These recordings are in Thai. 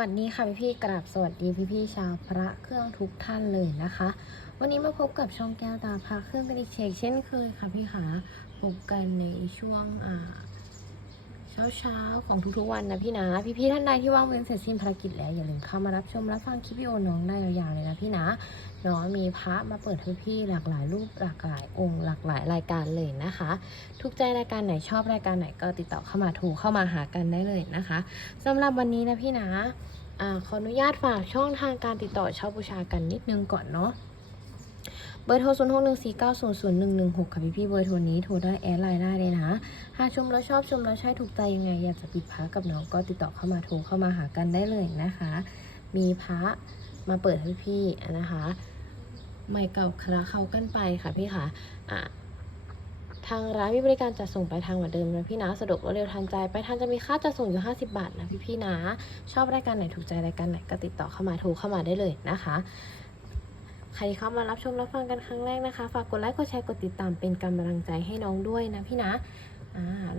สวัสดีค่ะพี่พี่ๆกราบสวัสดีพี่พี่ๆชาวพระเครื่องทุกท่านเลยนะคะ วันนี้มาพบกับช่องแก้วตาพระเครื่องกันอีกเชกเช่นเคยค่ะพี่ขาพบกันในช่วงอ่า เช้าๆของทุกๆวันนะพี่นะพี่พี่ๆท่านใดที่ว่างเว้นเสร็จสิ้นภารกิจแล้วอย่าลืมเข้ามารับชมรับฟังคลิปวิดีโอน้องได้ยาวๆเลยนะพี่นะน้องมีพระมาเปิดให้พี่หลากหลายรูปหลากหลายองค์หลากหลายรายการเลยนะคะ ทุกใจรายการไหนชอบรายการไหนก็ติดต่อเข้ามาถูกเข้ามาหากันได้เลยนะคะสำหรับวันนี้นะพี่นะอาขออนุญาตฝากช่องทางการติดต่อเช่าบูชากันนิดนึงก่อนเนาะ เบอร์โทร0 6 1 4 9 0 0 1 1 6 ค่ะพี่พี่เบอร์โทรนี้โทรได้แอดไลน์ได้เลยนะ หากชมแล้วชอบชมแล้วใช่ถูกใจยังไง อยากจะปิดพระกับน้องก็ติดต่อเข้ามาโทรเข้ามาหากันได้เลยนะคะ มีพระมาเปิดให้พี่นะคะไม่เก่าคละเขากันไปค่ะพี่ค่ะอะทางร้านมีบริการจัดส่งไปทางเหมือนเดิมนะพี่นะสะดวกรวดเร็วทันใจไปทางจะมีค่าจัดส่งอยู่ 50 บาทนะพี่พี่นะ ชอบรายการไหนถูกใจรายการไหนก็ติดต่อเข้ามาโทรเข้ามาได้เลยนะคะ ใครเข้ามารับชมรับฟังกันครั้งแรกนะคะ ฝากกดไลค์ กดแชร์ กดติดตามเป็นกำลังใจให้น้องด้วยนะพี่นะ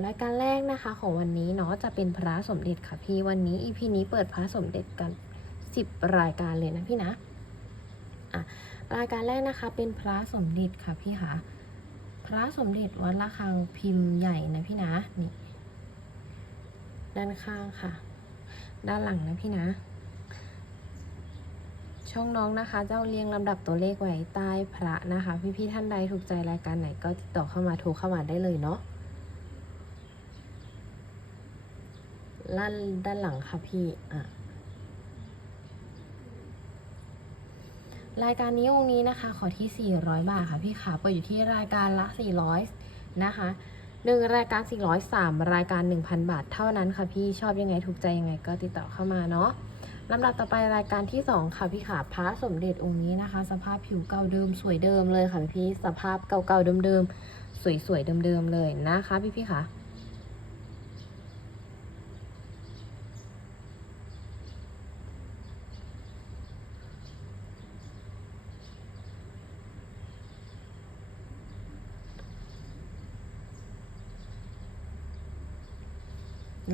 รายการแรกนะคะของวันนี้เนาะจะเป็นพระสมเด็จค่ะพี่วันนี้อีพีนี้เปิดพระสมเด็จกัน 10 รายการเลยนะพี่นะะรายการแรกนะคะเป็นพระสมเด็จค่ะพี่ค่ะพระสมเด็จวัดระฆังพิมพ์ใหญ่นะพี่นะนี่ด้านข้างค่ะ ด้านหลังนะพี่นะ ช่องน้องนะคะ เจ้าเรียงลำดับตัวเลขไว้ใต้พระนะคะ พี่ๆท่านใดถูกใจรายการไหนก็ติดต่อเข้ามาโทรเข้ามาได้เลยเนาะด้านด้านหลังค่ะพี่อะรายการนี้องค์นี้นะคะ ขอที่ 400 บาทค่ะพี่ขาเปิดอยู่ที่รายการละ 400 นะคะหนึ่งรายการ 400 3 รายการ 1,000 บาทเท่านั้นค่ะพี่ชอบยังไงถูกใจยังไงก็ติดต่อเข้ามาเนาะ ลำดับต่อไปรายการที่ 2 ค่ะพี่ขาพระสมเด็จองค์นี้นะคะ สภาพผิวเก่าเดิมสวยเดิมเลยค่ะพี่สภาพเก่าๆเดิมๆสวยๆเดิมๆเลยนะคะ พี่พี่ขา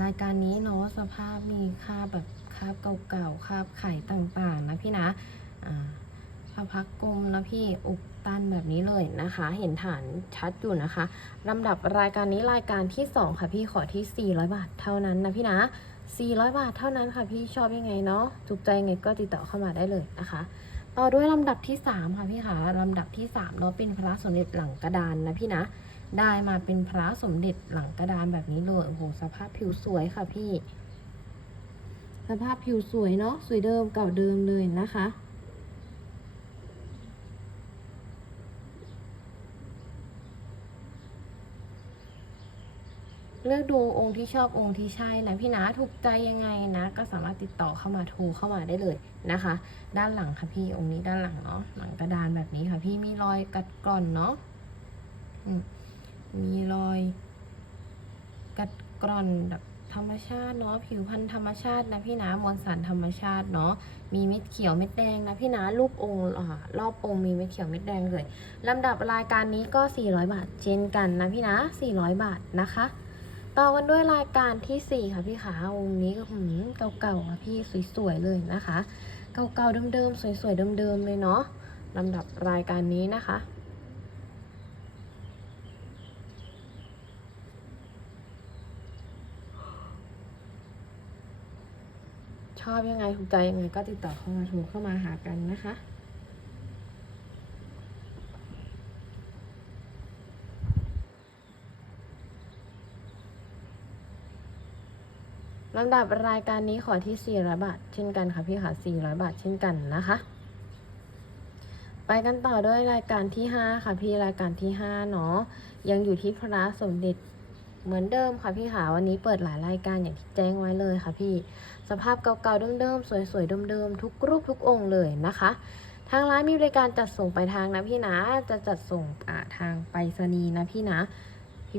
รายการนี้เนาะสภาพมีคาบแบบคาบเก่าๆคาบไข่ต่างๆ นะพี่นะอ่าพระพักกลมนะพี่อุกตันแบบนี้เลยนะคะ เห็นฐานชัดอยู่นะคะลำดับรายการนี้รายการที่ 2 ค่ะพี่ขอที่ 400 บาทเท่านั้นนะพี่นะ 400 บาทเท่านั้นค่ะพี่ชอบยังไงเนาะถูกใจยังไงก็ติดต่อเข้ามาได้เลยนะคะต่อด้วยลำดับที่ 3 ค่ะพี่ค่ะลำดับที่3เนาะเป็นพระสมเด็จหลังกระดานนะพี่นะ ได้มาเป็นพระสมเด็จหลังกระดานแบบนี้เลยโอ้โหสภาพผิวสวยค่ะพี่ สภาพผิวสวยเนาะสวยเดิมเก่าเดิมเลยนะคะเลือกดูองค์ที่ชอบองค์ที่ใช่นะพี่นะถูกใจยังไงนะ ก็สามารถติดต่อเข้ามาโทรเข้ามาได้เลยนะคะ ด้านหลังค่ะพี่องค์นี้ด้านหลังเนาะหลังกระดานแบบนี้ค่ะ พี่มีรอยกัดกร่อนเนาะอืม มีรอย กัดกร่อนแบบธรรมชาติเนาะผิวพรรณธรรมชาตินะพี่นะมวลสารธรรมชาติเนาะมีเม็ดเขียวเม็ดแดงนะพี่นะรูปองค์รอบองค์มีเม็ดเขียวเม็ดแดงเลยลำดับรายการนี้ก็ 400 บาทเช่นกันนะพี่นะ 400 บาทนะคะ ต่อกันด้วยรายการที่ 4 ค่ะพี่ขาองค์นี้ก็หืมเก่าๆค่ะพี่สวยๆเลยนะคะ เก่าๆเดิมๆสวยๆเดิมๆเลยเนาะลำดับรายการนี้นะคะ ชอบยังไงถูกใจยังไงก็ติดต่อเข้ามาโทรเข้ามาหากันนะคะลำดับรายการนี้ขอที่ 400 บาท เช่นกันค่ะพี่ค่ะ 400 บาทเช่นกันนะคะ ไปกันต่อด้วยรายการที่ 5 ค่ะพี่รายการที่ 5 เนาะยังอยู่ที่พระสมเด็จเหมือนเดิมค่ะพี่ค่ะวันนี้เปิดหลายรายการอย่างที่แจ้งไว้เลยค่ะพี่ สภาพเก่าๆเดิมๆสวยๆเดิมๆทุกรูปทุกองค์เลยนะคะ ทางร้านมีบริการจัดส่งไปลายทางนะพี่นะ จะจัดส่งทางไปรษณีย์นะพี่นะ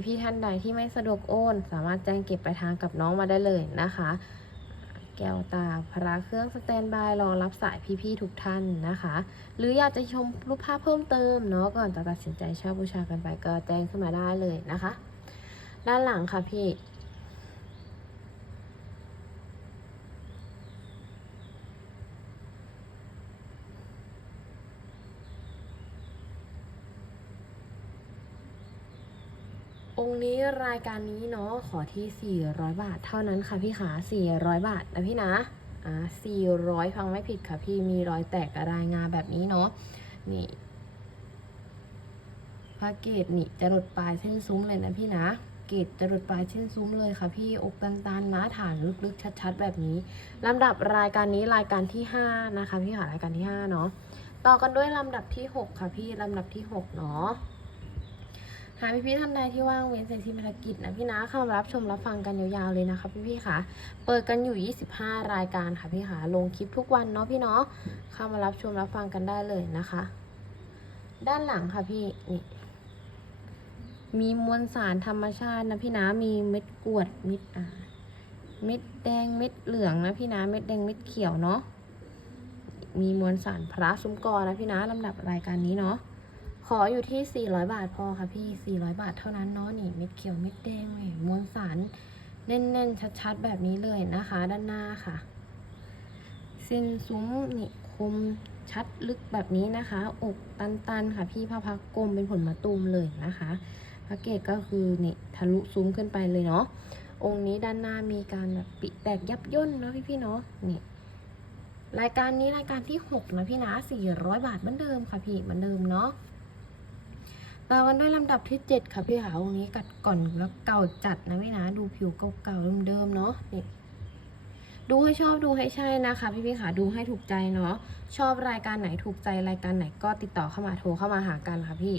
พี่ๆท่านใดที่ไม่สะดวกโอน สามารถแจ้งเก็บไปลายทางกับน้องมาได้เลยนะคะ แก้วตาพระเครื่องสแตนบายรอรับสายพี่ๆทุกท่านนะคะ หรืออยากจะชมรูปภาพเพิ่มเติมเนาะก่อนจะตัดสินใจเช่าบูชากันไปก็แจ้งขึ้นมาได้เลยนะคะ ด้านหลังค่ะพี่ งนี้รายการนี้เนาะขอที่ 400 บาทเท่านั้นค่ะพี่ขา400 บาทนะพี่นะอ่า400 ฟังไม่ผิดค่ะพี่มีรอยแตกรายงาแบบนี้เนาะนี่พระเกตนี่จะหลุดปลายเส้นซุ้มเลยนะพี่นะเกตจะหลุดปลายเส้นซุ้มเลยค่ะพี่อกตันๆนะฐานลึกๆชัดๆ แบบนี้ลำดับรายการนี้รายการที่ 5 นะคะพี่ค่ะรายการที่5เนาะต่อกันด้วยลำดับที่ 6 ค่ะพี่ลำดับที่ 6 เนาะ หาพี่พี่ๆท่านใดที่ว่างเว้นเสร็จที่ภารกิจนะพี่นะเข้ามารับชมรับฟังกันยาวๆเลยนะคะพี่พี่ๆค่ะ เปิดกันอยู่ 25 รายการค่ะพี่ค่ะลงคลิปทุกวันเนาะพี่เนาะเข้ามารับชมรับฟังกันได้เลยนะคะ ด้านหลังค่ะพี่นี่มีมวลสารธรรมชาตินะพี่นะมีเม็ดกวดเม็ดอ่าเม็ดแดงเม็ดเหลืองนะพี่นะเม็ดแดงเม็ดเขียวเนาะมีมวลสารพระซุ้มกอนะพี่นะลำดับรายการนี้เนาะ ขออยู่ที่ 400 บาทพอค่ะพี่ 400 บาทเท่านั้นเนาะนี่เม็ดเขียวเม็ดแดงเลยมวลสารแน่นๆ ชัดๆ แบบนี้เลยนะคะ ด้านหน้าค่ะ เส้นซุ้มนี่คมชัดลึกแบบนี้นะคะ อกตันๆ ค่ะพี่พระพักกลมเป็นผลมะตูมเลยนะคะพระเกตก็คือนี่ทะลุซุ้มขึ้นไปเลยเนาะองค์นี้ด้านหน้ามีการแบบปิแตกยับย่นเนาะพี่ๆเนาะนี่รายการนี้รายการที่ 6 นะพี่นะ400 บาทเหมือนเดิมค่ะพี่เหมือนเดิมเนาะ ต่อกันด้วยลำดับที่ 7 ค่ะพี่หาวงนี้กัดก่อนแล้วเก่าจัดนะพี่นะ ดูผิวเก่าๆเดิมๆเนาะนี่ดูให้ชอบดูให้ใช่นะคะ พี่พี่ขาดูให้ถูกใจเนาะชอบรายการไหนถูกใจรายการไหนก็ติดต่อเข้ามาโทรเข้ามาหากันค่ะพี่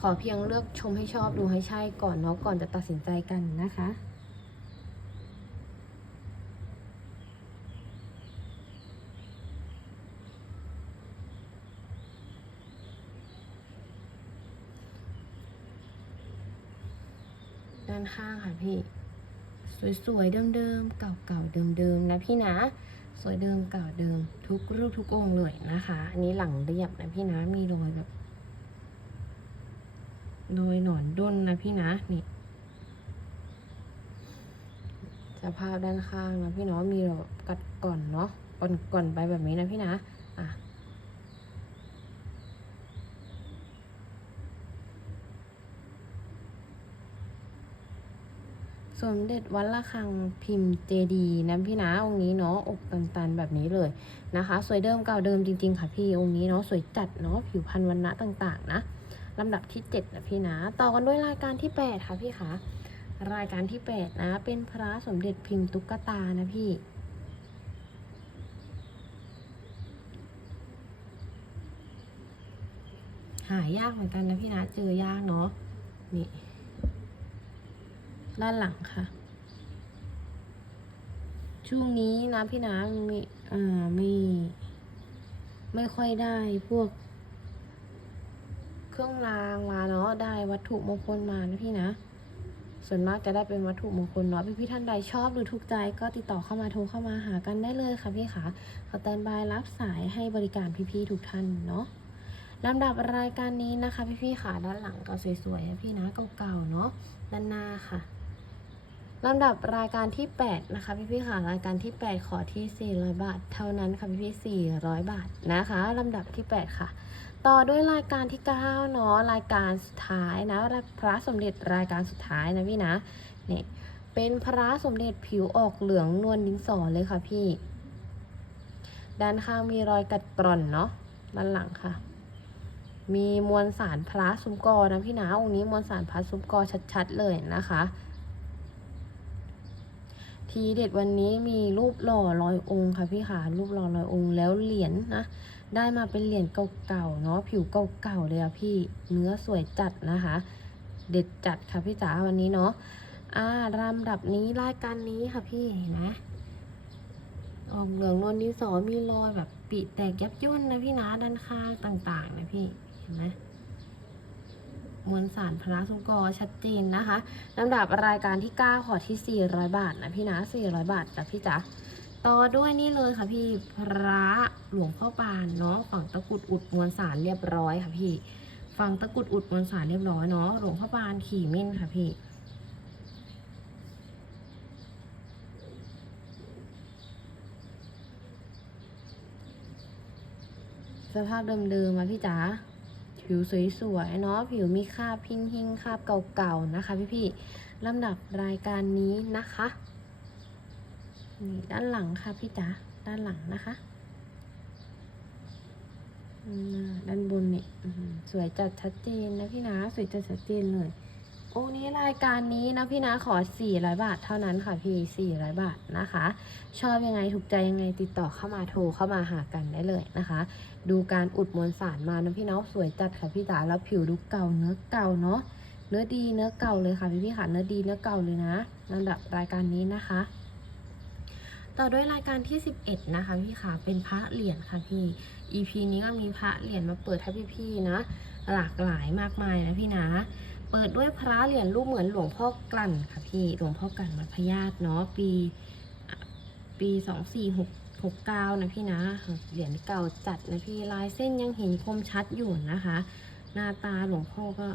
ขอเพียงเลือกชมให้ชอบดูให้ใช่ก่อนเนาะก่อนจะตัดสินใจกันนะคะานข้างค่ะพี่ สวยๆเดิมๆเก่าๆเดิมๆนะพี่นะสวยเดิมเก่าเดิม ทุกรูปทุกองค์เลยนะคะ อันนี้หลังเรียบนะพี่นะมีรอยแบบรอยหนอนด้นนะพี่นะนี่สภาพด้านข้างนะพี่เนาะมีรอยกัดก่อนเนาะก่อนก่อนไปแบบนี้นะพี่นะ สมเด็จวัดระฆังพิมพ์เจดีนะพี่นะองค์นี้เนาะอกตันๆแบบนี้เลยนะคะ สวยเดิมเก่าเดิมจริงๆค่ะพี่องค์นี้เนาะสวยจัดเนาะผิวพรรณวันณะต่างๆ นะลำดับที่ 7 นะพี่นะ ต่อกันด้วยรายการที่ 8 ค่ะพี่คะรายการที่ 8 นะ เป็นพระสมเด็จพิมพ์ตุ๊กตานะพี่หายากเหมือนกันนะพี่นะ เจอยากเนาะนี่ ด้านหลังค่ะ ช่วงนี้นะพี่นะมีอ่าไม่ไม่ค่อยได้พวก เครื่องรางมาเนาะได้วัตถุมงคลมานะพี่นะส่วนมากจะได้เป็นวัตถุมงคลเนาะพี่พี่ท่านใดชอบหรือถูกใจก็ติดต่อเข้ามาโทรเข้ามาหากันได้เลยค่ะพี่ขาสแตนบายรับสายให้บริการพี่พี่ทุกท่านเนาะลำดับรายการนี้นะคะ พี่พี่ขาด้านหลังก็สวยๆนะพี่นะเก่าๆเนาะด้านหน้าค่ะ ลำดับรายการที่ 8 นะคะพี่พี่ค่ะรายการที่ 8 ขอที่ 400 บาท เท่านั้นค่ะพี่พี่400 บาทนะคะลำดับที่ 8 ค่ะ ต่อด้วยรายการที่9เนาะรายการสุดท้ายนะพระสมเด็จรายการสุดท้ายนะพี่นะนี่เป็นพระสมเด็จผิวออกเหลืองนวลดินสอเลยค่ะพี่ ด้านข้างมีรอยกัดกร่อนเนาะด้านหลังค่ะ มีมวลสารพระซุ้มกอนะพี่นะองค์นี้มวลสารพระซุ้มกอชัดๆเลยนะคะ ทีเด็ดวันนี้มีรูปหล่อลอยองค์ค่ะพี่ขารูปหล่อลอยองค์แล้วเหรียญนะได้มาเป็นเหรียญเก่าๆเนาะผิวเก่าๆเลยอะพี่เนื้อสวยจัดนะคะ เด็ดจัดค่ะพี่จ๋าวันนี้เนาะอ่าลำดับนี้รายการนี้ค่ะพี่เห็นไหมออกเหลืองนวลดินสอมีรอยแบบปีแตกยับย่นนะพี่นะด้านข้างต่างๆนะพี่เห็นไหม มวลสารพระสุกรชัดเจนนะคะลำดับรายการที่ 9 ขอที่ 400 บาทนะพี่นะ 400 บาทจ้ะพี่จ๋าต่อด้วยนี่เลยค่ะพี่พระหลวงพ่อปานเนาะฝั่งตะกุดอุดมวลสารเรียบร้อยค่ะพี่ฝั่งตะกุดอุดมวลสารเรียบร้อยเนาะหลวงพ่อปานขี่เม่นค่ะพี่สภาพเดิมๆมาพี่จ๋า ผิวสวยๆเนาะผิวมีคราบพิงหิงคราบเก่าๆนะคะ พี่ๆลำดับรายการนี้นะคะนี่ด้านหลังค่ะพี่จ๋าด้านหลังนะคะด้านบนนี่สวยจัดชัดเจนนะพี่นะสวยจัดชัดเจนเลย โอ้นี้รายการนี้นะพี่นะขอ 400 บาทเท่านั้นค่ะพี่ 400 บาทนะคะ ชอบยังไงถูกใจยังไงติดต่อเข้ามาโทรเข้ามาหากันได้เลยนะคะ ดูการอุดมวลสารมานะพี่เนาะสวยจัดค่ะพี่จ๋าแล้วผิวดูเก่าเนื้อเก่าเนาะเนื้อดีเนื้อเก่าเลยค่ะพี่พี่ค่ะเนื้อดีเนื้อเก่าเลยนะลำดับรายการนี้นะคะ ต่อด้วยรายการที่ 11 นะคะพี่ค่ะเป็นพระเหรียญค่ะพี่ EP นี้ก็มีพระเหรียญมาเปิดให้พี่ๆนะ หลากหลายมากมายนะพี่นะ เปิดด้วยพระเหรียญรูปเหมือนหลวงพ่อกลั่นค่ะพี่ หลวงพ่อกลั่นวัดพญาตเนาะปี ปีสองสี่หกหกเก้านะพี่นะ เหรียญเก่าจัดนะพี่ลายเส้นยังเห็นคมชัดอยู่นะคะ หน้าตาหลวงพ่อก็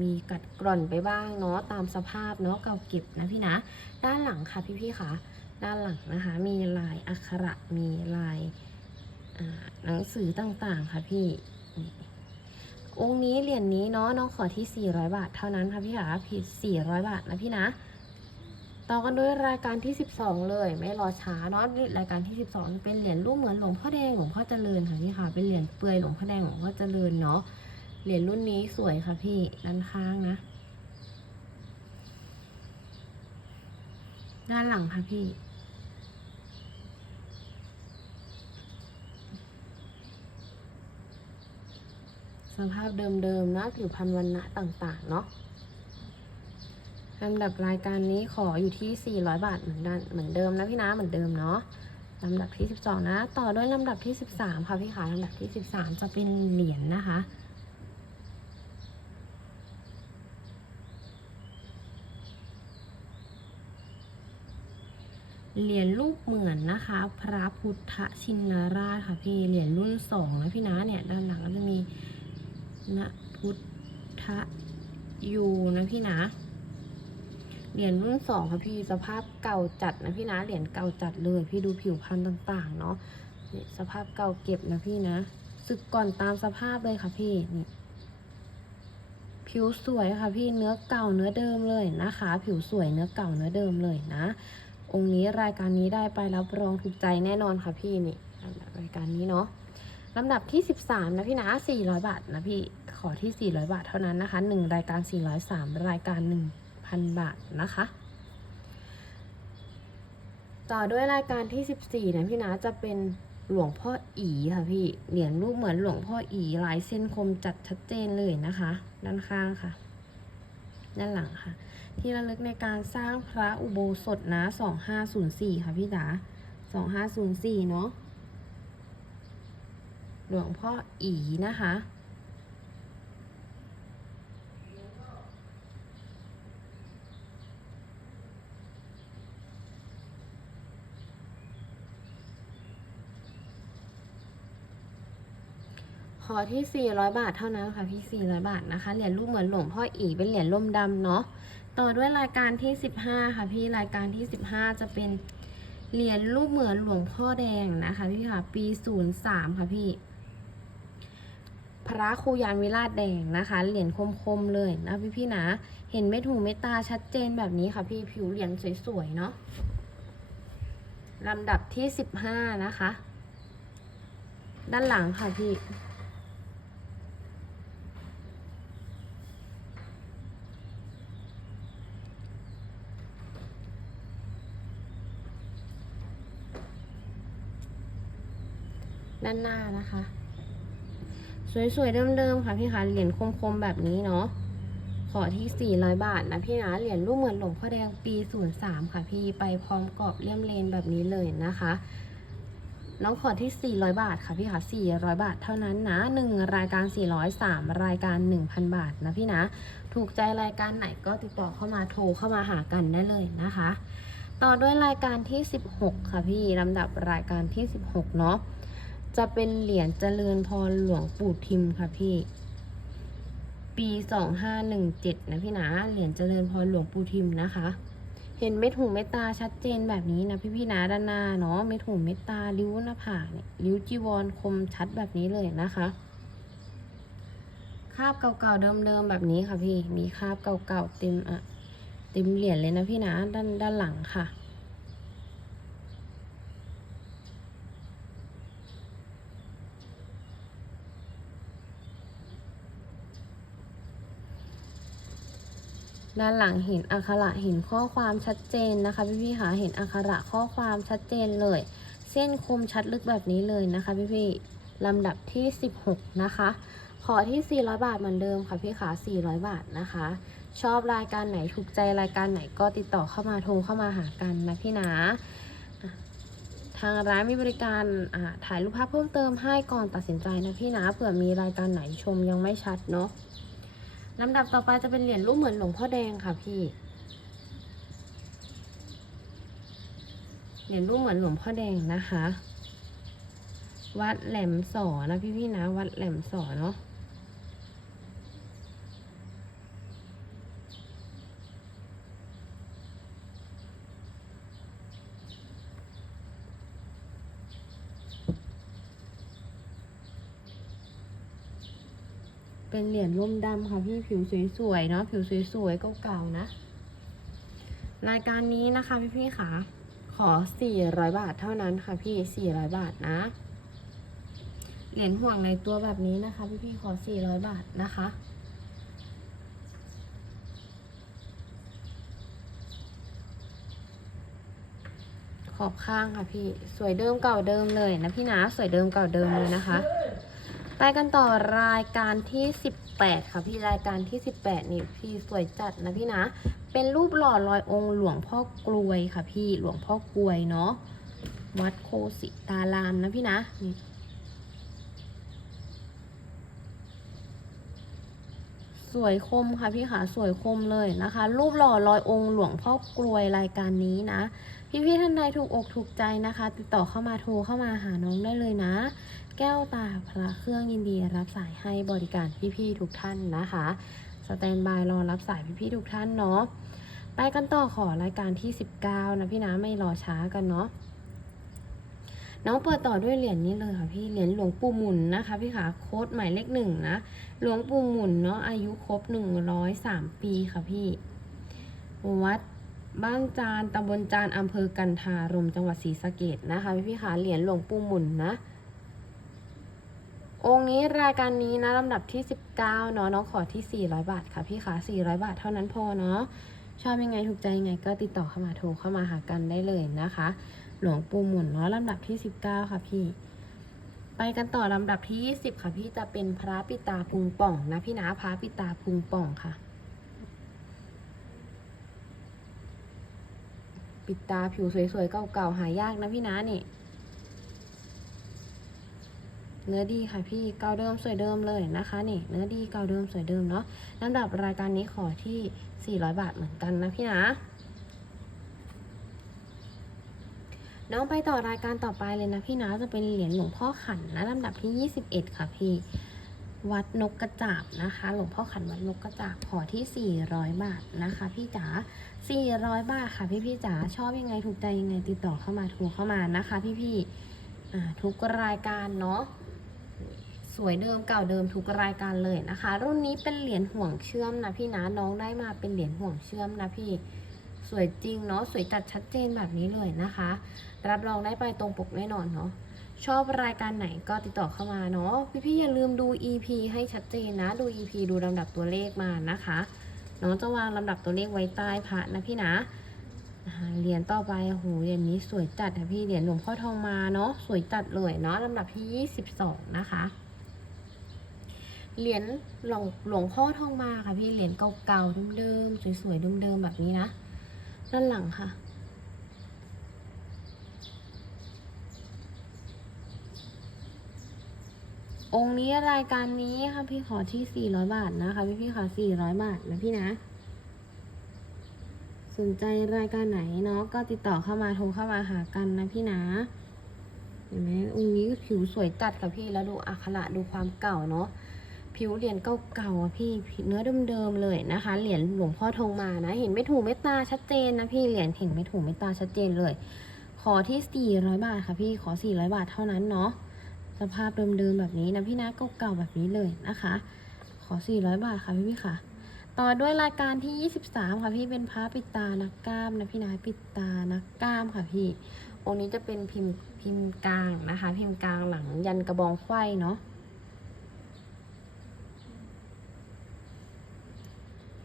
มีกัดกร่อนไปบ้างเนาะตามสภาพเนาะเก่าเก็บนะพี่นะ ด้านหลังค่ะพี่ๆค่ะ ด้านหลังนะคะ มีลายอักขระมีลายหนังสือต่างๆค่ะพี่ องค์นี้เหรียญนี้เนาะน้องขอที่ 400 บาท เท่านั้นค่ะพี่ขาผิด 400 บาทนะพี่นะ ต่อกันด้วยรายการที่ 12 เลย ไม่รอช้าเนาะรายการที่ 12 เป็นเหรียญรูปเหมือนหลวงพ่อแดงหลวงพ่อเจริญค่ะพี่ค่ะเป็นเหรียญเปลือยหลวงพ่อแดงหลวงพ่อเจริญเนาะเหรียญรุ่นนี้สวยค่ะพี่ด้านข้างนะ ด้านหลังค่ะพี่ สภาพเดิมๆนะผิวพรรณวันณะต่างๆ เนาะลำดับรายการนี้ขออยู่ที่ 400 บาทเหมือนกันเหมือนเดิมนะพี่นะเหมือนเดิมเนาะลำดับที่ 12 นะ ต่อด้วยลำดับที่ 13 ค่ะพี่ขาลำดับที่ 13 จะเป็นเหรียญนะคะเหรียญรูปเหมือนนะคะ พระพุทธชินราชค่ะพี่เหรียญรุ่นสองนะพี่นะเนี่ยด้านหลังก็จะมี นะพุทธยูนะพี่นะ เหรียญรุ่นสองค่ะพี่สภาพเก่าจัดนะพี่นะ เหรียญเก่าจัดเลย พี่ดูผิวพรรณต่าง ๆ เนาะนี่สภาพเก่าเก็บนะพี่นะสึกก่อนตามสภาพเลยค่ะพี่นี่ผิวสวยค่ะพี่เนื้อเก่าเนื้อเดิมเลยนะคะ ผิวสวยเนื้อเก่าเนื้อเดิมเลยนะ องค์นี้รายการนี้ได้ไปรับรองถูกใจแน่นอนค่ะพี่นี่รายการนี้เนาะลำดับที่ 13 นะพี่นะ400 บาทนะพี่ ขอที่ 400 บาทเท่านั้นนะคะ 1 รายการ 403 รายการ 1,000 บาทนะคะ ต่อด้วยรายการที่ 14นะพี่นะจะเป็นหลวงพ่ออีค่ะพี่ เหรียญรูปเหมือนหลวงพ่ออีลายเส้นคมจัดชัดเจนเลยนะคะ ด้านข้างค่ะ ด้านหลังค่ะ ที่ระลึกในการสร้างพระอุโบสถนะ 2504 ค่ะพี่จ๋า2504 เนาะหลวงพ่ออีนะคะ อที่ 400 บาทเท่านั้นค่ะพี่400 บาทนะคะเหรียญรูปเหมือนหลวงพ่ออีเป็นเหรียญล่มดำเนาะต่อด้วยรายการที่ 15 ค่ะพี่รายการที่ 15 จะเป็นเหรียญรูปเหมือนหลวงพ่อแดงนะคะพี่ค่ะปี 03 ค่ะพี่ พระครูยานวิราชแดงนะคะ เหรียญคมๆเลยนะพี่พี่ๆนะ เห็นเม็ดหูเม็ดตาชัดเจนแบบนี้ค่ะพี่ผิวเหรียญสวยๆเนาะลำดับที่ 15 นะคะ ด้านหลังค่ะพี่ ด้านหน้านะคะ สวยๆเดิมๆค่ะพี่คะเหรียญคมๆแบบนี้เนาะขอที่ 400 บาทนะพี่นะเหรียญรูปเหมือนหลวงพ่อแดงปี 03 ค่ะพี่ไปพร้อมกรอบเลี่ยมเลนแบบนี้เลยนะคะ น้องขอที่ 400 บาทค่ะพี่ค่ะ 400 บาทเท่านั้นนะ 1 รายการ 403รายการ 1,000 บาทนะพี่นะ ถูกใจรายการไหนก็ติดต่อเข้ามาโทรเข้ามาหากันได้เลยนะคะ ต่อด้วยรายการที่ 16 ค่ะพี่ลำดับรายการที่ 16 เนาะ จะเป็นเหรียญเจริญพรหลวงปู่ทิมค่ะพี่ ปี2517นะพี่นะ เหรียญเจริญพรหลวงปู่ทิมนะคะ เห็นเม็ดหูเม็ดตาชัดเจนแบบนี้นะพี่พี่นะด้านหน้าเนาะ เม็ดหูเม็ดตาริ้วหน้าผากเนี่ยริ้วจีวรคมชัดแบบนี้เลยนะคะคาบเก่าๆเดิมๆแบบนี้ค่ะพี่ มีคาบเก่าๆเต็มอะเต็มเหรียญเลยนะพี่นะด้านด้านหลังค่ะ ด้านหลังเห็นอักขระเห็นข้อความชัดเจนนะคะพี่พี่ๆค่ะเห็นอักขระข้อความชัดเจนเลย เส้นคมชัดลึกแบบนี้เลยนะคะพี่พี่ๆลำดับที่ 16 นะคะ ขอที่ 400 บาทเหมือนเดิมค่ะพี่ขา400 บาทนะคะ ชอบรายการไหนถูกใจรายการไหนก็ติดต่อเข้ามาโทรเข้ามาหากันนะพี่นะทางร้านมีบริการถ่ายรูปภาพเพิ่มเติมให้ก่อนตัดสินใจนะพี่นะเผื่อมีรายการไหนชมยังไม่ชัดเนาะ ลำดับต่อไปจะเป็นเหรียญรูปเหมือนหลวงพ่อแดงค่ะพี่ เหรียญรูปเหมือนหลวงพ่อแดงนะคะ วัดแหลมสอนะพี่พี่ๆนะ วัดแหลมสอเนาะ เป็นเหรียญร่มดำค่ะพี่ผิวสวยๆเนาะผิวสวยๆเก่าๆนะ รายการนี้นะคะพี่ๆค่ะขอ 400 บาทเท่านั้นค่ะพี่ 400 บาทนะ เหรียญห่วงในตัวแบบนี้นะคะ พี่พี่ๆขอ 400 บาทนะคะขอบข้างค่ะพี่ สวยเดิมเก่าเดิมเลยนะพี่นะ สวยเดิมเก่าเดิมเลยนะคะ ไปกันต่อรายการที่ 18 ค่ะพี่รายการที่ 18 นี่พี่สวยจัดนะพี่นะ เป็นรูปหล่อลอยองค์หลวงพ่อกลวยค่ะพี่หลวงพ่อกลวยเนาะวัดโคสิตารามนะพี่นะนี่สวยคมค่ะพี่ขาสวยคมเลยนะคะ รูปหล่อลอยองค์หลวงพ่อกลวยรายการนี้นะ พี่ๆท่านใดถูกอกถูกใจนะคะ ติดต่อเข้ามาโทรเข้ามาหาน้องได้เลยนะ แก้วตาพระเครื่องยินดีรับสายให้บริการพี่ๆทุกท่านนะคะสแตนบายรอรับสายพี่ๆทุกท่านเนาะไปกันต่อขอรายการที่ 19 นะพี่นะไม่รอช้ากันเนาะน้องเปิดต่อด้วยเหรียญนี้เลยค่ะพี่เหรียญหลวงปู่หมุนนะคะพี่ขาโค้ดหมายเลขหนึ่งนะหลวงปู่หมุนเนาะอายุครบ103ปีค่ะพี่ วัด บ้านจานตำบลจานอำเภอกันทารมจังหวัดศรีสะเกดนะคะพี่พี่ขาเหรียญหลวงปู่หมุนนะ องค์นี้รายการนี้นะลำดับที่ 19เนาะน้องขอที่ 400 บาทค่ะพี่ขา400 บาทเท่านั้นพอเนาะชอบยังไงถูกใจยังไงก็ติดต่อเข้ามาโทรเข้ามาหากันได้เลยนะคะ หลวงปู่หมุนเนาะลำดับที่ 19 ค่ะพี่ ไปกันต่อลำดับที่ 20 ค่ะพี่จะเป็นพระปิตาพุงป่องนะพี่นะพระปิตาพุงป่องค่ะ ปิดตาผิวสวยๆ เก่าๆ หายากนะพี่นะนี่ เนื้อดีค่ะพี่เก่าเดิมสวยเดิมเลยนะคะ นี่ เนื้อดีเก่าเดิมสวยเดิมเนาะลำดับรายการนี้ขอที่ 400 บาทเหมือนกันนะพี่นะน้องไปต่อรายการต่อไปเลยนะพี่นะจะเป็นเหรียญหลวงพ่อขันนะลำดับที่ 21 ค่ะพี่ วัดนกกระจาบนะคะ หลวงพ่อขันวัดนกกระจาบขอที่ 400 บาทนะคะ พี่จ๋า 400 บาทค่ะ พี่พี่จ๋า ชอบยังไงถูกใจยังไงติดต่อเข้ามาโทรเข้ามานะคะ พี่พี่ทุกรายการเนาะ สวยเดิมเก่าเดิมทุกรายการเลยนะคะ รุ่นนี้เป็นเหรียญห่วงเชื่อมนะพี่นะน้องได้มาเป็นเหรียญห่วงเชื่อมนะพี่ สวยจริงเนาะสวยจัดชัดเจนแบบนี้เลยนะคะ รับรองได้ไปตรงปกแน่นอนเนาะ ชอบรายการไหนก็ติดต่อเข้ามาเนาะพี่ๆอย่าลืมดู EP ให้ชัดเจนนะ ดู EP ดูลำดับตัวเลขมานะคะน้องจะวางลำดับตัวเลขไว้ใต้พระนะพี่นะเหรียญต่อไปโอ้โหเหรียญนี้สวยจัดนะพี่เหรียญหลวงพ่อทองมาเนาะสวยจัดเลยเนาะลำดับที่ 22 นะคะเหรียญหลวงหลวงพ่อทองมาค่ะพี่เหรียญเก่าๆเดิมๆสวยๆเดิมๆแบบนี้นะ ด้านหลังค่ะ องค์นี้รายการนี้ค่ะพี่ขอที่ 400 บาทนะคะพี่พี่ขอ400 บาทนะพี่นะ สนใจรายการไหนเนาะก็ติดต่อเข้ามาโทรเข้ามาหากันนะพี่นะเห็นไหมองค์นี้ผิวสวยจัดค่ะพี่แล้วดูอักขระดูความเก่าเนาะผิวเหรียญเก่าๆอะพี่เนื้อเดิมๆเลยนะคะ เหรียญหลวงพ่อทองมานะ เห็นไม่ถูกไม่ตาชัดเจนนะพี่เหรียญเห็นไม่ถูกไม่ตาชัดเจนเลย ขอที่400บาทค่ะพี่ขอ400บาทเท่านั้นเนาะ สภาพเดิมๆแบบนี้นะพี่นะเก่าๆแบบนี้เลยนะคะ ขอ 400 บาทค่ะพี่พี่ค่ะ ต่อด้วยรายการที่ 23 ค่ะพี่เป็นพระปิดตานักกล้ามนะพี่นะปิดตานักกล้ามค่ะพี่องค์นี้จะเป็นพิมพ์พิมพ์กลางนะคะ พิมพ์กลางหลังยันกระบองไขว้เนาะ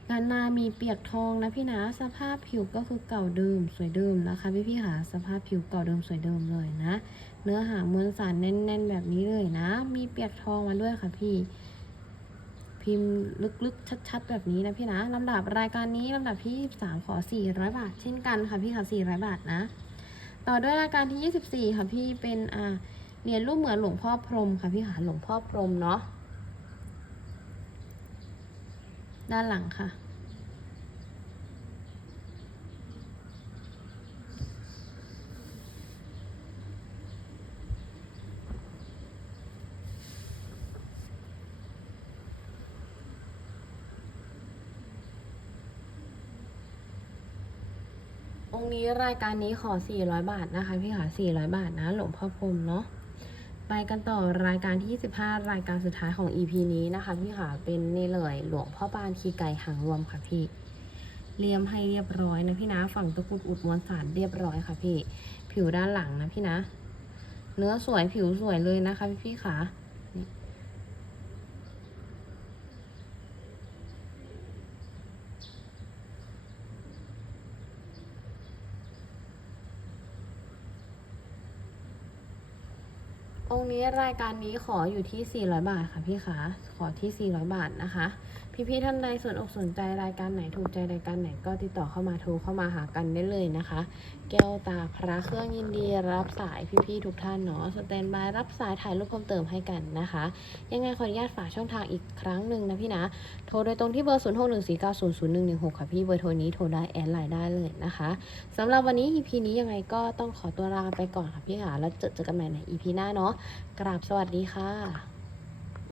ด้านนามีเปียกทองนะพี่นะสภาพผิวก็คือเก่าเดิมสวยเดิมนะคะพี่พี่ค่ะสภาพผิวเก่าเดิมสวยเดิมเลยนะ เนื้อหามวลสารแน่น ๆ แบบนี้เลยนะ มีเปียกทองมาด้วยค่ะพี่ พิมพ์ลึกๆ ชัด ๆ แบบนี้นะพี่นะลำดับรายการนี้ลำดับที่23ขอ 400 บาท เช่นกันค่ะพี่ค่ะ 400 บาทนะ ต่อด้วยรายการที่ 24 ค่ะพี่เป็นอ่าเหรียญรูปเหมือนหลวงพ่อพรหมค่ะพี่ค่ะหลวงพ่อพรหมเนาะด้านหลังค่ะ องค์นี้รายการนี้ขอ 400 บาทนะคะพี่ค่ะ400 บาทนะหลวงพ่อพรมเนาะไปกันต่อรายการที่25รายการสุดท้ายของ EP นี้นะคะพี่ค่ะเป็นนี่เลยหลวงพ่อปานคีไก่หางรวมค่ะพี่เลียมให้เรียบร้อยนะพี่นะฝั่งตะกุดอุดมวลสารเรียบร้อยค่ะพี่ ผิวด้านหลังนะพี่นะ เนื้อสวยผิวสวยเลยนะคะพี่พี่ค่ะ องค์นี้รายการนี้ขออยู่ที่ 400 บาทค่ะพี่คะขอที่ 400 บาทนะคะ พี่ๆท่านใดสนอกสนใจรายการไหนถูกใจรายการไหนก็ติดต่อเข้ามาโทรเข้ามาหากันได้เลยนะคะ แก้วตาพระเครื่องยินดีรับสายพี่ๆทุกท่านเนาะสแตนบายรับสายถ่ายรูปเพิ่มเติมให้กันนะคะ ยังไงขออนุญาตฝากช่องทางอีกครั้งหนึ่งนะพี่นะ โทรโดยตรงที่เบอร์ 0 6 1 4 9 0 0 1 1 6 ค่ะพี่เบอร์โทรนี้โทรได้แอดไลน์ได้เลยนะคะสำหรับวันนี้ EP นี้ยังไงก็ต้องขอตัวลาไปก่อนค่ะพี่ค่ะแล้วเจอเจอกันใหม่ใน EP หน้าเนาะกราบสวัสดีค่ะ